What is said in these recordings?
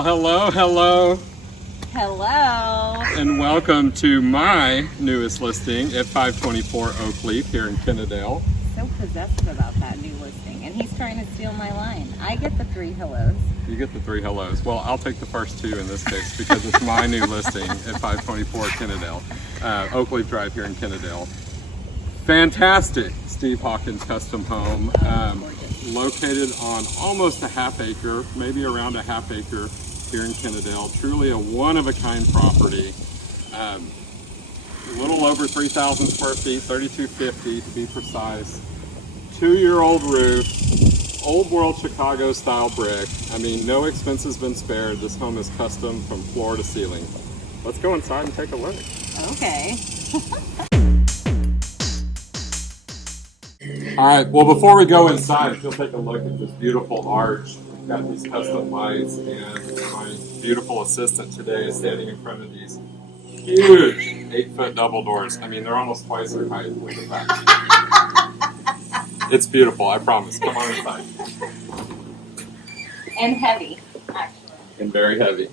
Well, hello, hello, Hello. and welcome to my newest listing at 524 Oakleaf here in Kennedale. So possessive about that new listing, and he's trying to steal my line. I get the 3 hellos. You get the 3 hellos. Well, I'll take the first 2 in this case because it's my new listing at 524 Kennedale, Oakleaf Drive here in Kennedale. Fantastic Steve Hawkins custom home, located on almost a half acre, maybe around a half acre here in Kennedale. Truly a one-of-a-kind property. A little over 3,000 square feet, 3,250 to be precise. 2-year-old roof, old world Chicago style brick. I mean, no expense has been spared. This home is custom from floor to ceiling. Let's go inside and take a look. Okay. All right, well, before we go inside, if you'll take a look at this beautiful arch. We've got these custom lights, and my beautiful assistant today is standing in front of these huge 8-foot double doors. I mean, they're almost twice their height. Look at that. It's beautiful, I promise. Come on inside. And heavy, actually. And very heavy.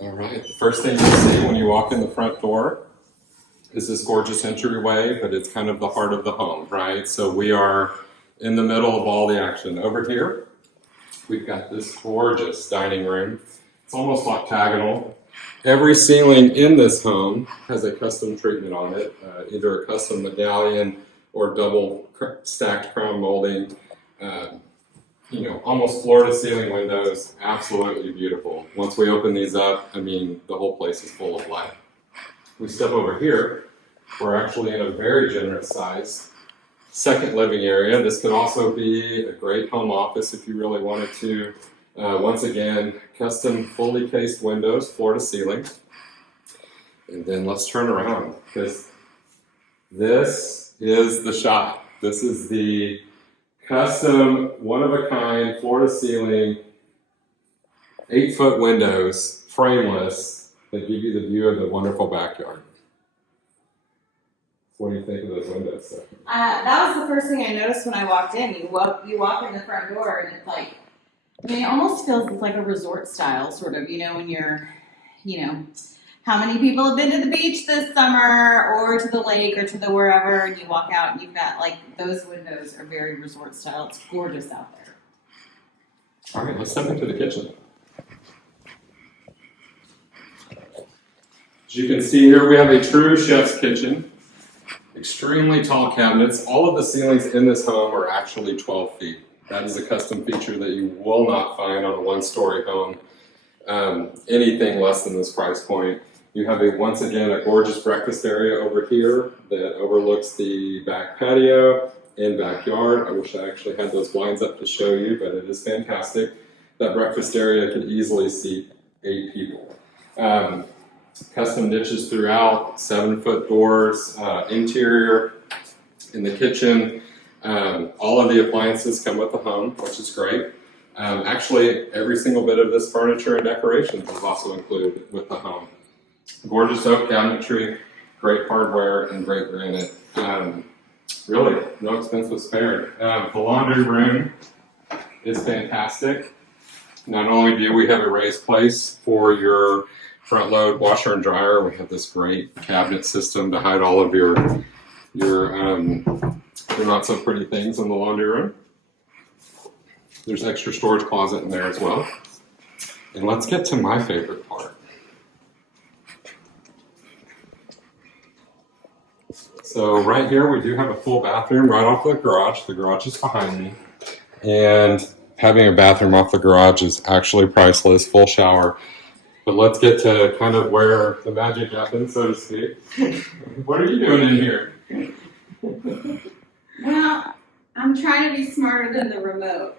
All right, the first thing you see when you walk in the front door is this gorgeous entryway, but it's kind of the heart of the home, right? So we are in the middle of all the action. Over here, we've got this gorgeous dining room. It's almost octagonal. Every ceiling in this home has a custom treatment on it, either a custom medallion or double stacked crown molding. Almost floor to ceiling windows, absolutely beautiful. Once we open these up, I mean, the whole place is full of light. We step over here, we're actually in a very generous size second living area. This could also be a great home office if you really wanted to. Once again, custom fully cased windows, floor to ceiling. And then let's turn around, because this is the shop. This is the custom, one-of-a-kind, floor-to-ceiling, 8-foot windows, frameless, that give you the view of the wonderful backyard. What do you think of those windows, Stephanie? That was the first thing I noticed when I walked in. You walk in the front door, and it's like, I mean, it almost feels like a resort style, sort of, when you're, how many people have been to the beach this summer or to the lake or to the wherever, and you walk out and you've got, those windows are very resort style. It's gorgeous out there. All right, let's step into the kitchen. As you can see here, we have a true chef's kitchen. Extremely tall cabinets. All of the ceilings in this home are actually 12 feet. That is a custom feature that you will not find on a one-story home. Anything less than this price point. You have once again a gorgeous breakfast area over here that overlooks the back patio and backyard. I wish I actually had those blinds up to show you, but it is fantastic. That breakfast area could easily seat 8 people. Custom niches throughout, 7-foot doors, interior in the kitchen. All of the appliances come with the home, which is great. Actually, every single bit of this furniture and decorations is also included with the home. Gorgeous oak cabinetry, great hardware, and great granite. Really, no expense was spared. The laundry room is fantastic. Not only do we have a raised place for your front load washer and dryer, we have this great cabinet system to hide all of your not so pretty things in the laundry room. There's an extra storage closet in there as well. And let's get to my favorite part. So right here we do have a full bathroom right off the garage. The garage is behind me. And having a bathroom off the garage is actually priceless, full shower. But let's get to kind of where the magic happens, so to speak. What are you doing in here? Well, I'm trying to be smarter than the remote.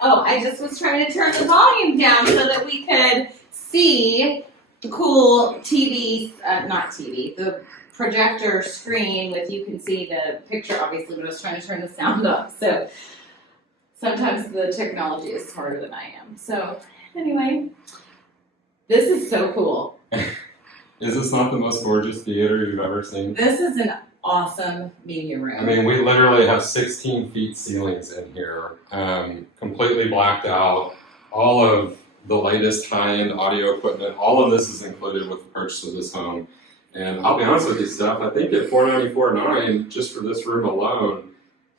I just was trying to turn the volume down so that we could see the cool the projector screen you can see the picture, obviously, but I was trying to turn the sound up. So sometimes the technology is smarter than I am. So anyway, this is so cool. Is this not the most gorgeous theater you've ever seen? This is an awesome media room. I mean, we literally have 16 feet ceilings in here, completely blacked out. All of the latest high-end audio equipment, all of this is included with the purchase of this home. And I'll be honest with you, Steph, I think at $494,900 just for this room alone,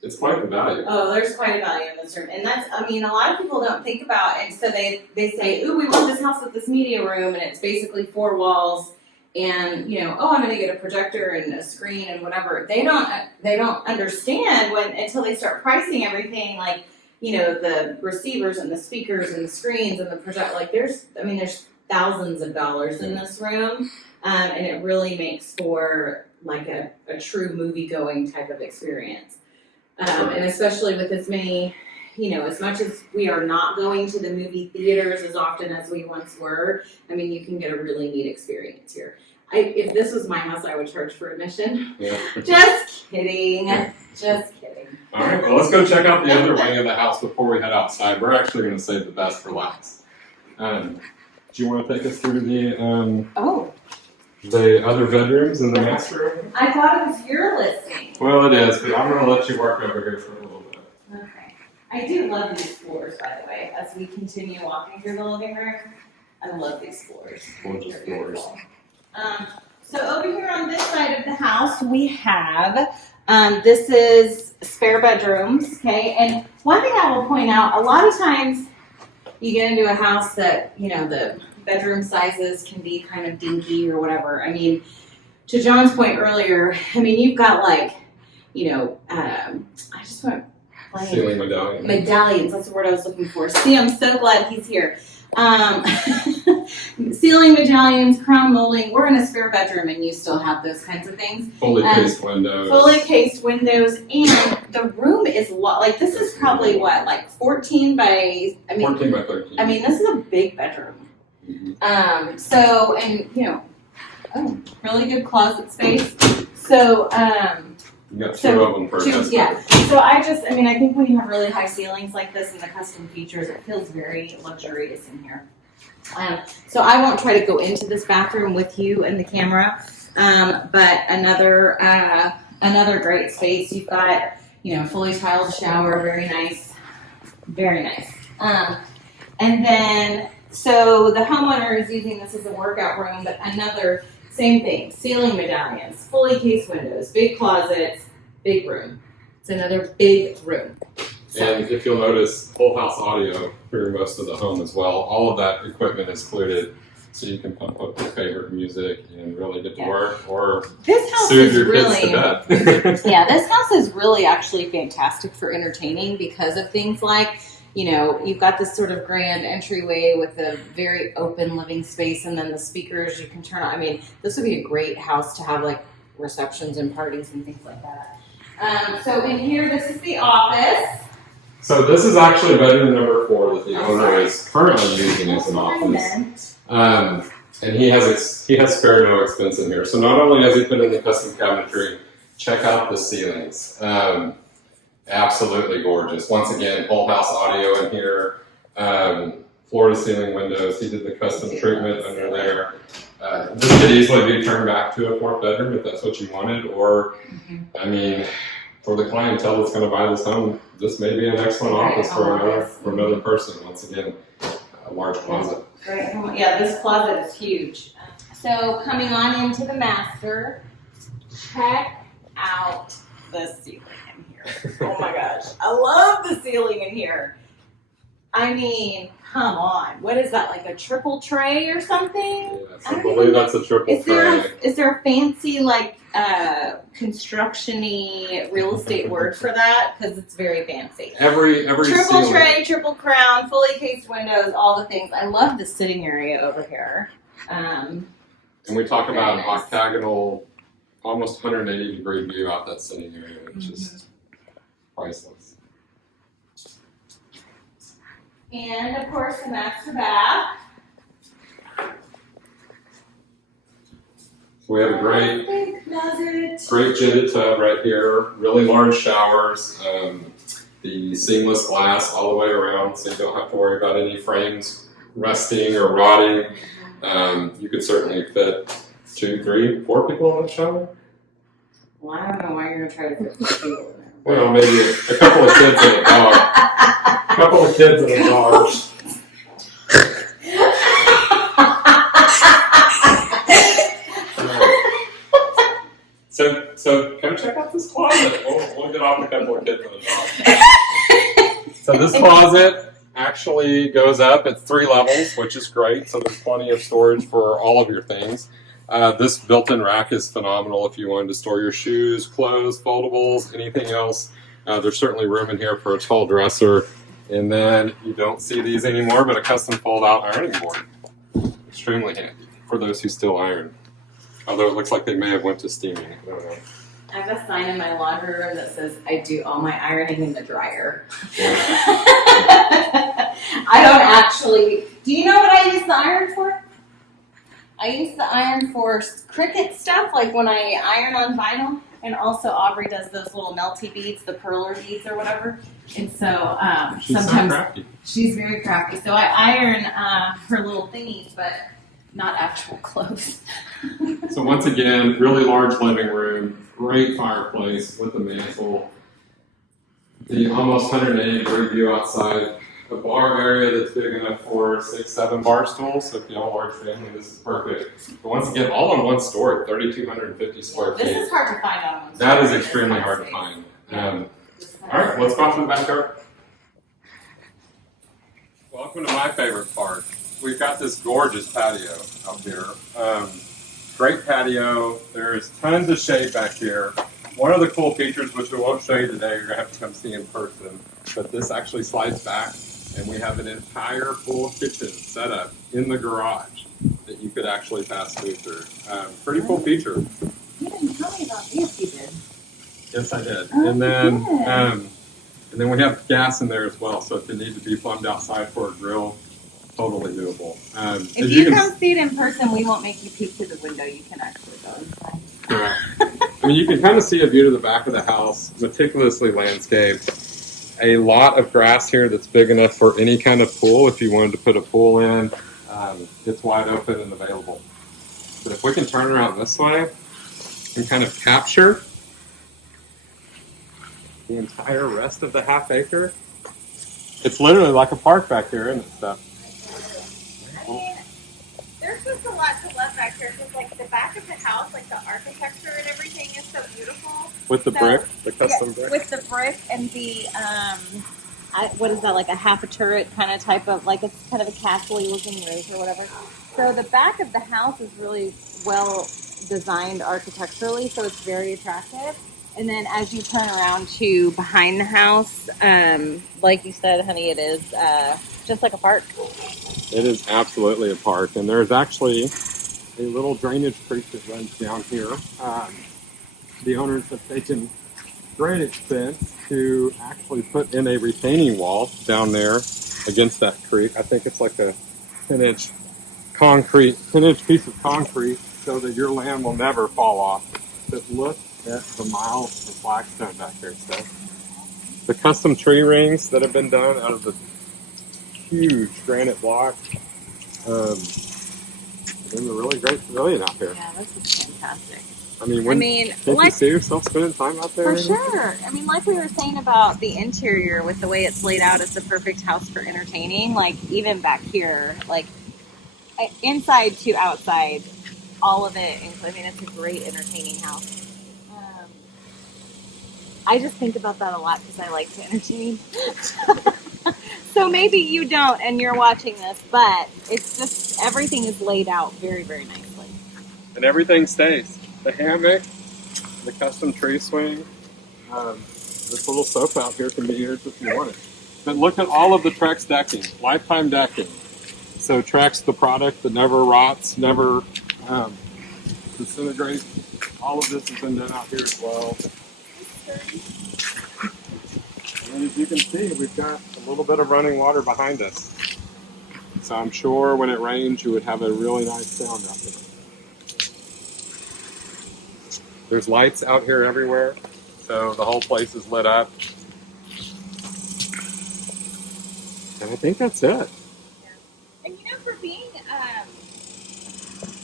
it's quite the value. Oh, there's quite a value in this room. And that's, I mean, a lot of people don't think about, and so they say, ooh, we want this house with this media room, and it's basically 4 walls, and, you know, oh, I'm going to get a projector and a screen and whatever. They don't understand until they start pricing everything, like, you know, the receivers and the speakers and the screens and the projector. Like, there's thousands of dollars in this room, and it really makes for like a true movie-going type of experience. And especially with as many, you know, as much as we are not going to the movie theaters as often as we once were, I mean, you can get a really neat experience here. If this was my house, I would charge for admission. Yeah. Just kidding. Just kidding. All right, well, let's go check out the other wing of the house before we head outside. We're actually going to save the best for last. Do you want to take us through the other bedrooms in the master room? I thought it was your listing. Well, it is, but I'm going to let you work over here for a little bit. Okay. I do love these floors, by the way, as we continue walking through the living room. I love these floors. Gorgeous floors. So over here on this side of the house, we have, this is spare bedrooms, okay? And one thing I will point out, a lot of times you get into a house that, you know, the bedroom sizes can be kind of dinky or whatever. I mean, to John's point earlier, I mean, you've got like, you know, I just want ceiling medallions. Medallions, that's the word I was looking for. See, I'm so glad he's here. Ceiling medallions, crown molding. We're in a spare bedroom and you still have those kinds of things. Fully cased windows. Fully cased windows, and the room is like, this is probably what, like 14 by 14 by 13. I mean, this is a big bedroom. Mm-hmm. So, and you know, really good closet space. So, you got two of them for yeah. So I think when you have really high ceilings like this and the custom features, it feels very luxurious in here. So I won't try to go into this bathroom with you and the camera, but another great space. You've got, you know, fully tiled shower, very nice, very nice. And then, so the homeowner is using this as a workout room, but another same thing, ceiling medallions, fully cased windows, big closets, big room. It's another big room. So. And if you'll notice, whole house audio through most of the home as well. All of that equipment is included, so you can pump up your favorite music and really get to work or soothe your kids to death. Yeah, this house is really actually fantastic for entertaining because of things like, you know, you've got this sort of grand entryway with a very open living space, and then the speakers you can turn on. I mean, this would be a great house to have like receptions and parties and things like that. So in here, this is the office. So this is actually bedroom number 4 that the owner is currently using as an office. And he has spared no expense in here. So not only has he put in the custom cabinetry, check out the ceilings. Absolutely gorgeous. Once again, whole house audio in here, floor to ceiling windows. He did the custom treatment under there. This could easily be turned back to a 4th bedroom if that's what you wanted, or, I mean, for the clientele that's going to buy this home, this may be an excellent office for another person. Once again, a large closet. Great. Yeah, this closet is huge. So coming on into the master, check out the ceiling in here. Oh my gosh, I love the ceiling in here. I mean, come on. What is that, like a triple tray or something? Yes, I believe that's a triple tray. Is there a fancy, like, construction-y real estate word for that? Because it's very fancy. Every triple ceiling. Tray, triple crown, fully cased windows, all the things. I love the sitting area over here. And we talk about an octagonal, almost 180-degree view out that sitting area, which is priceless. And of course, the master bath. So we have a great closet. jetted tub right here, really large showers, the seamless glass all the way around, so you don't have to worry about any frames rusting or rotting. You could certainly fit 2, 3, 4 people in the shower. Well, I don't know why you're gonna try to fit 2 people in there. Well, maybe a couple of kids and a dog. A couple of kids and a dog. So come check out this closet. We'll get off a couple of kids and a dog. So this closet actually goes up. It's 3 levels, which is great. So there's plenty of storage for all of your things. This built-in rack is phenomenal if you wanted to store your shoes, clothes, foldables, anything else. There's certainly room in here for a tall dresser. And then you don't see these anymore, but a custom fold-out ironing board. Extremely handy for those who still iron. Although it looks like they may have went to steaming. I don't know. I have a sign in my laundry room that says, I do all my ironing in the dryer. Yeah. I don't actually. Do you know what I use the iron for? I use the iron for Cricut stuff, like when I iron on vinyl. And also Aubrey does those little melty beads, the perler beads or whatever. And so She's sometimes so crafty. she's very crafty. So I iron her little thingies, but not actual clothes. So once again, really large living room, great fireplace with a mantle, the almost 180-degree view outside, a bar area that's big enough for 6, 7 bar stools. So if you have a large family, this is perfect. But once again, all in one story, 3,250 square feet. This is hard to find on one story. That is extremely hard to find. All right, let's go off to the backyard. Welcome to my favorite part. We've got this gorgeous patio out here. Great patio. There's tons of shade back here. One of the cool features, which we won't show you today, you're going to have to come see in person, but this actually slides back, and we have an entire full kitchen set up in the garage that you could actually pass food through. Pretty cool feature. You didn't tell me about these, you did. Yes, I did. Oh, And then we have gas in there as well, so if you need to be plumbed outside for a grill, totally doable. If you come see it in person, we won't make you peek through the window. You can actually go inside. Correct. I mean, you can kind of see a view to the back of the house, meticulously landscaped. A lot of grass here that's big enough for any kind of pool. If you wanted to put a pool in, it's wide open and available. But if we can turn around this way and kind of capture the entire rest of the half acre, it's literally like a park back here, isn't it, Steph? I mean, there's just a lot to love back here because, like, the back of the house, like the architecture and everything is so beautiful. With the So, brick, the custom brick. With the brick and the, what is that, like a half a turret kind of type of, like it's kind of a castle-y looking roof or whatever. So the back of the house is really well designed architecturally, so it's very attractive. And then as you turn around to behind the house, like you said, honey, it is just like a park. It is absolutely a park, and there's actually a little drainage creek that runs down here. The owners have taken great expense to actually put in a retaining wall down there against that creek. I think it's like a 10-inch piece of concrete so that your land will never fall off. But look at the miles of flagstone back there, Steph. The custom tree rings that have been done out of the huge granite block. And a really great pavilion out here. Yeah, this is fantastic. I mean, can't you see yourself spending time out there? For sure. I mean, like we were saying about the interior with the way it's laid out, it's the perfect house for entertaining. Like, even back here, like, inside to outside, all of it. I mean, it's a great entertaining house. I just think about that a lot because I like to entertain. So maybe you don't and you're watching this, but it's just, everything is laid out very, very nicely. And everything stays. The hammock, the custom tree swing, this little sofa out here can be yours if you want it. But look at all of the Trex decking, lifetime decking. So Trex, the product that never rots, never disintegrates. All of this has been done out here as well. And as you can see, we've got a little bit of running water behind us. So I'm sure when it rains, you would have a really nice sound out there. There's lights out here everywhere, so the whole place is lit up. And I think that's it. And for being,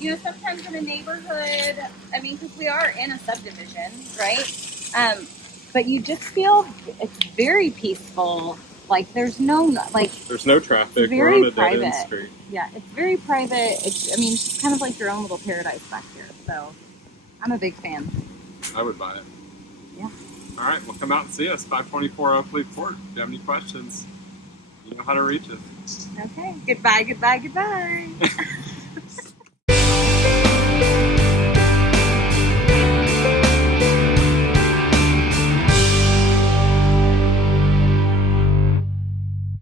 you know, sometimes in a neighborhood, I mean, because we are in a subdivision, right? But you just feel it's very peaceful. Like there's no like There's no traffic. it's We're very on a dead end private. street. Yeah, it's very private. It's I mean, it's just kind of like your own little paradise back here. So I'm a big fan. I would buy it. Yeah. All right, well, come out and see us, 524 Oak Court. If you have any questions, you know how to reach us. Okay. Goodbye. Goodbye. Goodbye.